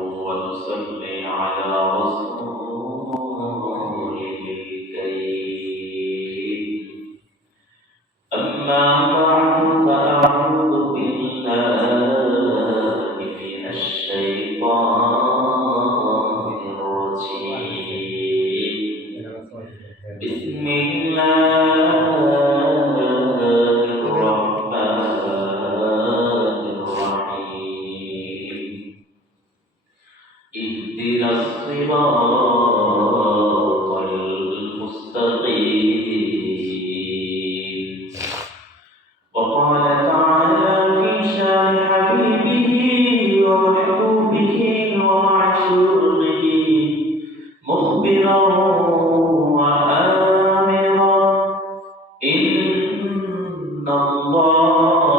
ونصلي على رسول إن الله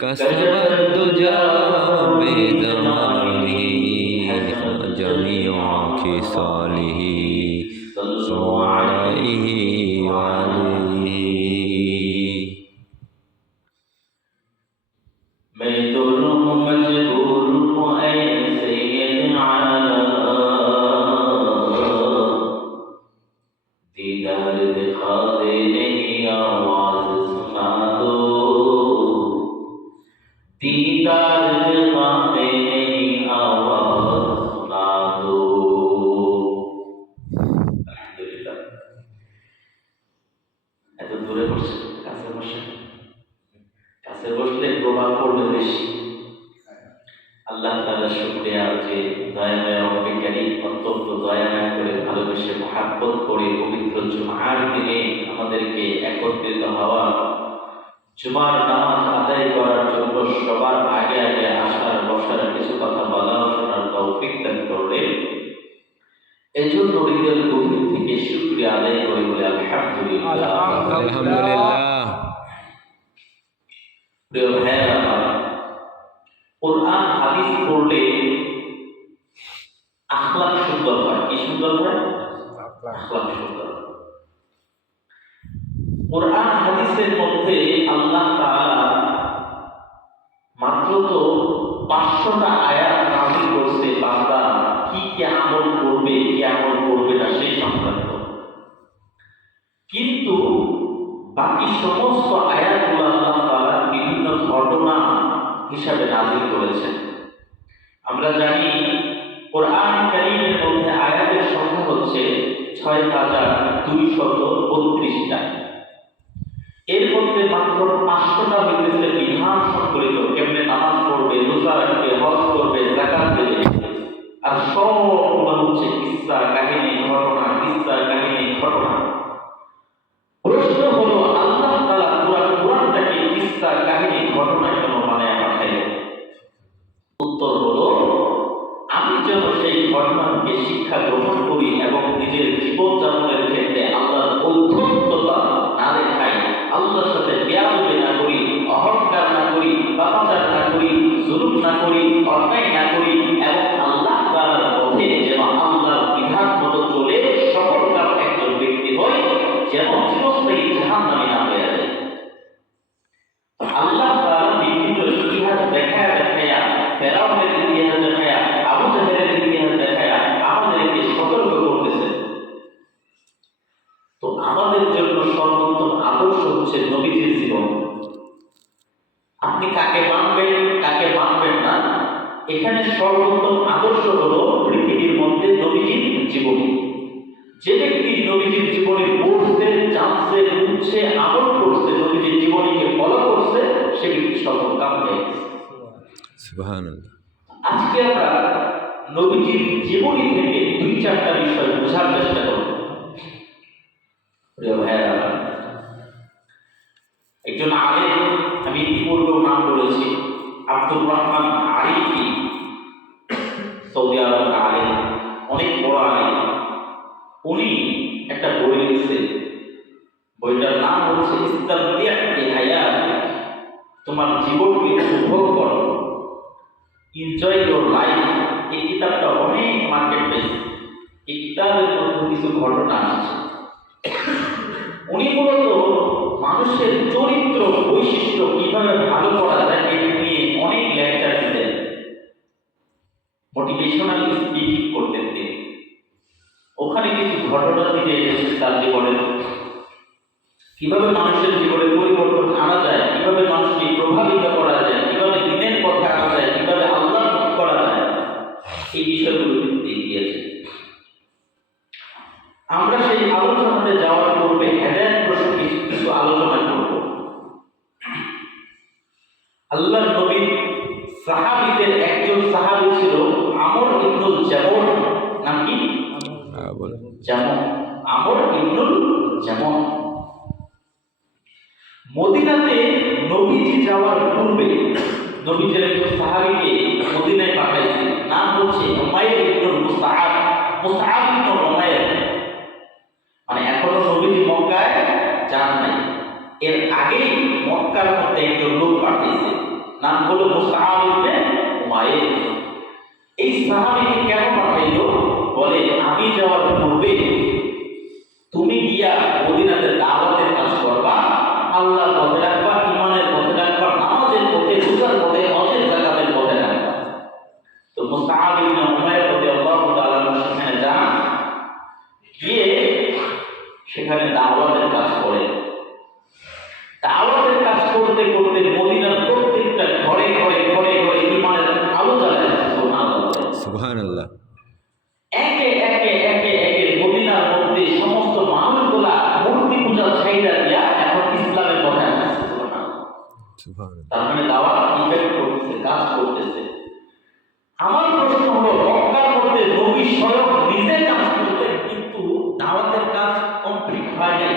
कसम तुझा बेदम একত্রিত হওয়া জুমার নামাজ আদায় করার জন্য সবার আগে আগে আসার বসার কিছু কথা বলা শোনার তৌফিক দান করলেন এজন্য হৃদয়ের গভীর থেকে শুকরিয়া আদায় করে বলে আলহামদুলিল্লাহ। আলহামদুলিল্লাহ। প্রিয় ভাইয়েরা কোরআন হাদিস পড়লে আখলাক সুন্দর হয়। কি সুন্দর হয়? আখলাক সুন্দর হয়। কোরআন হাদিসের মধ্যে আল্লাহ তাআলা মাত্র তো পাঁচশোটা আয়াত নাজিল করছে, বান্দা কি কি আমল করবে, কি আমল করবে না সেই সংক্রান্ত। কিন্তু বাকি সমস্ত আয়াতগুলো আল্লাহ তাআলা বিভিন্ন ঘটনা হিসাবে নাজিল করেছেন। আমরা জানি কোরআন কারীমের মধ্যে আয়াতের সংখ্যা হচ্ছে ছয় হাজার দুইশত বত্রিশটা। মধ্যে মাত্র পাঁচশোটা হইতেছে বিধান সম্পর্কিত কেমনে নামাজ পড়বে, রোজা রাখবে, হজ করবে জাকাত দেবে। আর সবগুলো হচ্ছে কিস্তা কাহিনী, ঘটনা কিস্তা কাহিনী, ঘটনা। প্রশ্ন হলো, আল্লাহ তালা পুরা কোরআনটাকে কিস্তা কাহিনী ঘটনা কেন বানায় পাঠাইলেন। উত্তর হলো, আমি যেন সেই ঘটনাকে শিক্ষা গ্রহণ করি এবং নিজের জীবনযাপনের করি এবং সে ব্যক্তি সফল কাম হয়ে গেছে। সুবহানাল্লাহ। আজকে আমরা নবীজির জীবনী থেকে দুই চারটা বিষয় বোঝার চেষ্টা করব। প্রিয় ভাইয়েরা একজন আলেম আমি ইতিপূর্বেও নাম বলেছি আব্দুর রহমান আরিফি সৌদি আরবের আলেম অনেক বড় আলেম। উনি একটা বই লিখছে বইটার নাম হচ্ছে ইসলাম তোমার জীবনকে উপভোগ করো এনজয় ইউর লাইফ এই কিতাবটা অনেক মার্কেট পেয়েছে এই কিতাবের মধ্যে কিছু ঘটনা আসছে উনি মূলত মানুষের চরিত্র বৈশিষ্ট্য কীভাবে ভালো করা যায় এটা নিয়ে অনেক লেকচার দিতেন। মোটিভেশনাল স্পিচ করতেন তিনি। ওখানে কিছু ঘটনা দিকে এসেছে তার জীবনের কীভাবে মানুষের জীবনে পরিবর্তন আনা যায় কীভাবে মানুষকে প্রভাবিত করা যায় কীভাবে দিনের পথে আনা যায় কীভাবে আল্লাহ করা যায় এই বিষয়গুলো তিনি দেখিয়েছে আমরা সেই আলোচনাতে যাওয়ার পূর্বে হেদায়ত প্রসঙ্গে কিছু আলোচনা করব। আল্লাহ নবীর সাহাবীদের একজন সাহাবী ছিল আমর ইবনুল জামর নাম কি? হ্যাঁ যেমন আমর ইবনুল যেমন মদিনাতে নবীজি যাওয়ার পূর্বে নবীজির একজন সাহাবীকে মদিনায় পাঠাইছে। নাম হচ্ছে উমাইর ইবনুল মুসআব। মুসআব ইবনুল উমাইর। মানে এখনও নবীজি মক্কায় যান নাই। এর আগেই মক্কার মধ্যে একজন লোক পাঠিয়েছে। নাম হলো মুসআব ইবনে উমাইর। এই সাহাবীকে কেন পাঠাইলো? বলে, আমি যাওয়ার পূর্বে তুমি গিয়া মদিনাতে সুবহানাল্লাহ। একে একে একে একে মদিনার মধ্যে সমস্ত মানুষগুলা মূর্তি পূজা ছাইরা দিয়া এখন ইসলামের পথে আসছে সুবহানাল্লাহ। তার মানে দাওয়াত ইফেক্ট করতেছে কাজ করতেছে। আমার প্রশ্ন হলো মক্কার মধ্যে নবী স্বয়ং নিজে কাজ করতেন কিন্তু দাওয়াতের কাজ কমপ্লিট হয় নাই।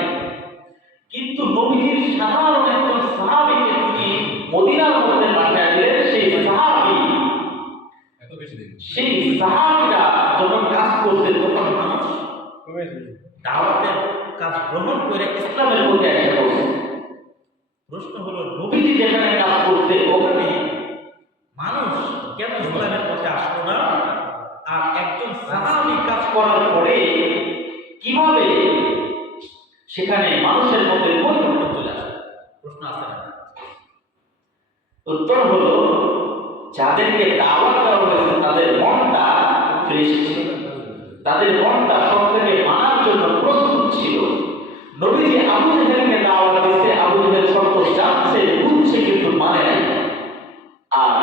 কিন্তু নবীজির সাধারণ একজন সাহাবীকে তিনি মদিনার মধ্যে পাঠিয়ে দিলেন সেই সাহাবী সেই সাহাবীরা যখন কাজ করছে তখন মানুষ দাওয়াতের কাজ গ্রহণ করে ইসলামের মধ্যে এসে পড়ছে। প্রশ্ন হলো, নবীজি যেখানে কাজ করছে ওখানে মানুষ কেন ইসলামের পথে আসলো না? আর একজন সাহাবী কাজ করার পরে কীভাবে সেখানে মানুষের মধ্যে পরিবর্তন চলে আসে প্রশ্ন আছে না। উত্তর হলো যাদেরকে দাওয়াত দেওয়া হয়েছে, তাদের মনটা ফ্রেশ ছিল। তাদের মনটা সব থেকে মানার জন্য প্রস্তুত ছিল। নবীজি আবু জাহেলকে দাওয়াত দিয়েছে, আবু জাহেল সত্য জানছে, বুঝছে, কিন্তু মানে আর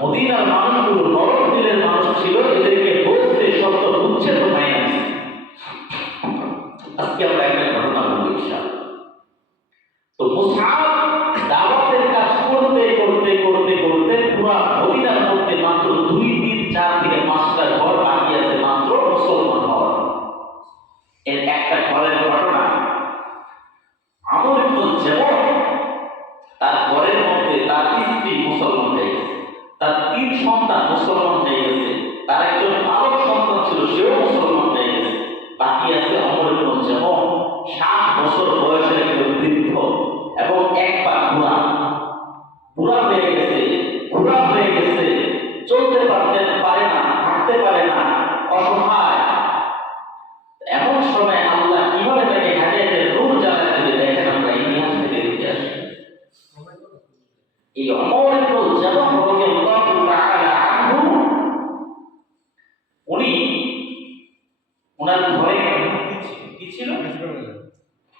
মদিনার মানুষগুলো নরম দিলের মানুষ ছিল, এদেরকে বলতে সত্য বুঝছে তো নাই।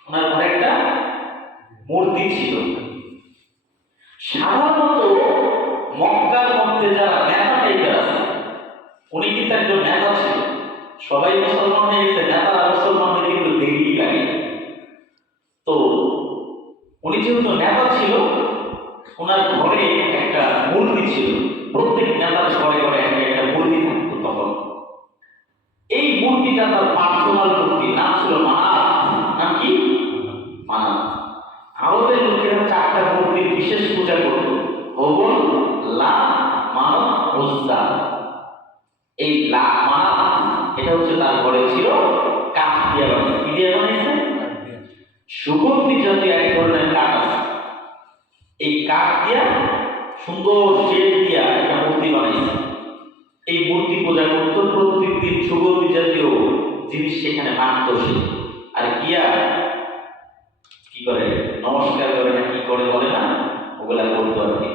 ওনার ঘরে একটা মূর্তি ছিল। সাধারণত মক্কার মধ্যে যারা নেতা টাইপের আছে, উনি কিন্তু একজন নেতা ছিল সবাই মুসলমান হয়ে গেছে, নেতারা মুসলমান হয়ে কিন্তু দেরি লাগে তো উনি যেহেতু নেতা ছিল, ওনার ঘরে একটা মূর্তি ছিল। প্রত্যেক নেতার ঘরে ঘরে একটা একটা মূর্তি থাকতো তখন। এই মূর্তিটা তার পার্সোনাল মূর্তি, নাম ছিল মানাত নাম কি? মানাত আরবের লোকেরা চারটা মূর্তির বিশেষ পূজা করত। হবল লা মানব উজ্জা এই লা মানাত এটা হচ্ছে তার ঘরে ছিল কাঠ দিয়ে বানিয়েছে কি দিয়ে বানিয়েছে? সুগন্ধি জাতীয় এক ধরনের কাঠ আছে। এই কাঠ দিয়া সুন্দর শেপ দিয়া একটা মূর্তি বানাইছে। এই মূর্তি পূজা করত প্রত্যেক সুগন্ধি জাতীয় জিনিস সেখানে মানত সে। আর গিয়া কি করে নমস্কার করে না কি করে বলে না ওগুলা করতো আর কি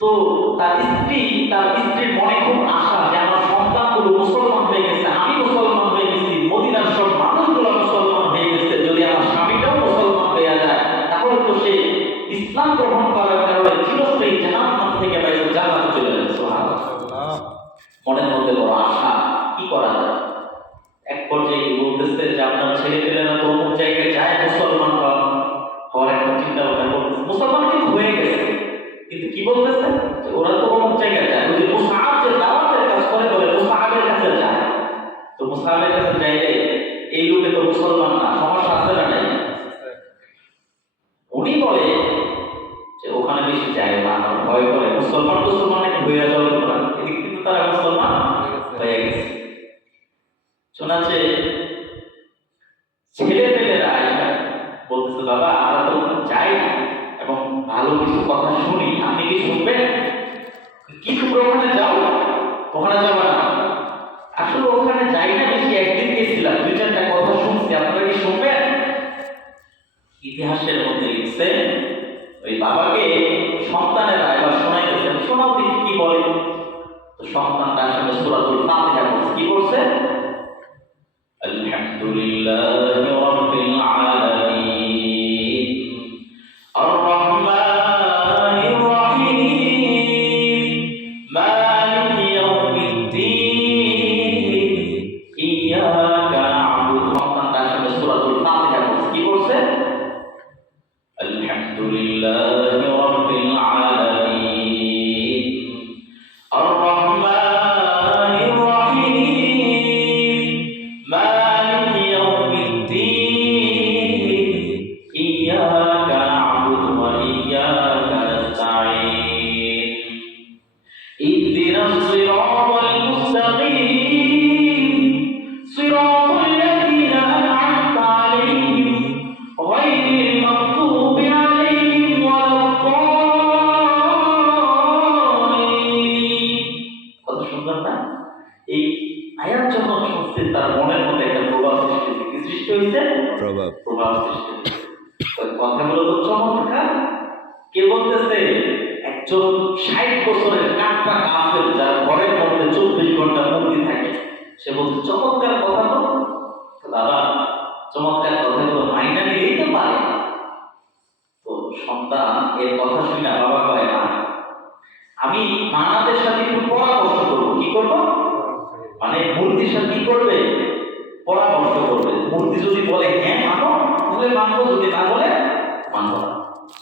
তো তার স্ত্রী তার স্ত্রীর মনে খুব আশা যে আমার সন্তানগুলো মুসলমান হয়ে গেছে আমি মুসলমান হয়ে গেছি মদিনার সব মানুষগুলো মুসলমান হয়ে গেছে যদি আমার স্বামীটাও মুসলমান হয়ে যায় তাহলে তো সে ইসলাম গ্রহণ করার কারণে চিরস্থায়ী জাহান্নাম থেকে বাইরে জান্নাতে চলে যাবে মনের মধ্যে বড় আশা কি করা যায়? এক পর্যায়ে বলতেছে যে আপনার ছেলে পেলেরা তো অমুক জায়গায় যায় মুসলমান হওয়া- হওয়ার একটা চিন্তা ভাবনা করতেছে। মুসলমান কিন্তু হয়ে গেছে। কিন্তু কি বলতেছে? ওরা তো অমুক জায়গায় যায় ওই যে মুসাহাব যে দাওয়াতের কাজ করে বলে মুসাহাবের কাছে যায়। তো মুসাহাবের কাছে যাইলে এই লোকে তো মুসলমান না সমস্যা আছে না নাই? উনি বলে যে ওখানে বেশি যায় না ভয় করে। মুসলমান মুসলমান নাকি হয়ে যাওয়ার তোমরা এদিক কিন্তু তারা মুসলমান হয়ে গেছে। শোনাচ্ছে ছেলে পেলেরা বলতেছে, বাবা, আমরা তো যাই এবং ভালো কিছু কথা শুনি, আপনি কি শুনবেন? ওখানে যাও, ওখানে যাবা না। আসলে ওখানে যাই না বেশি, একদিন গেছিলাম, দুই চারটা কথা শুনছি। আপনারা কি শুনবেন? ইতিহাসের মধ্যে লিখছে, ওই বাবাকে সন্তানেরা এবার শোনাইতেছেন শোনাও দেখি কি বলে। তো সন্তান لله চমৎকার কথা তো। বাবা, চমৎকার কথাগুলো মাইনা নিলেই তো পারে। তো সন্তান, এর কথা শুনে বাবা কয় না আমি মানাদের সাথে একটু পরামর্শ করব। কি করব? মানে মূর্তির সাথে কি করবে? পরামর্শ করবে। মূর্তি যদি বলে হ্যাঁ মানো, তাহলে মানবো, যদি না বলে, মানবো না।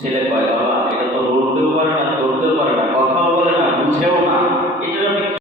ছেলে কয়, বাবা, এটা তো লড়তেও পারে না, ধরতেও পারে না, কথাও বলে না, বুঝেও না। এটা আমি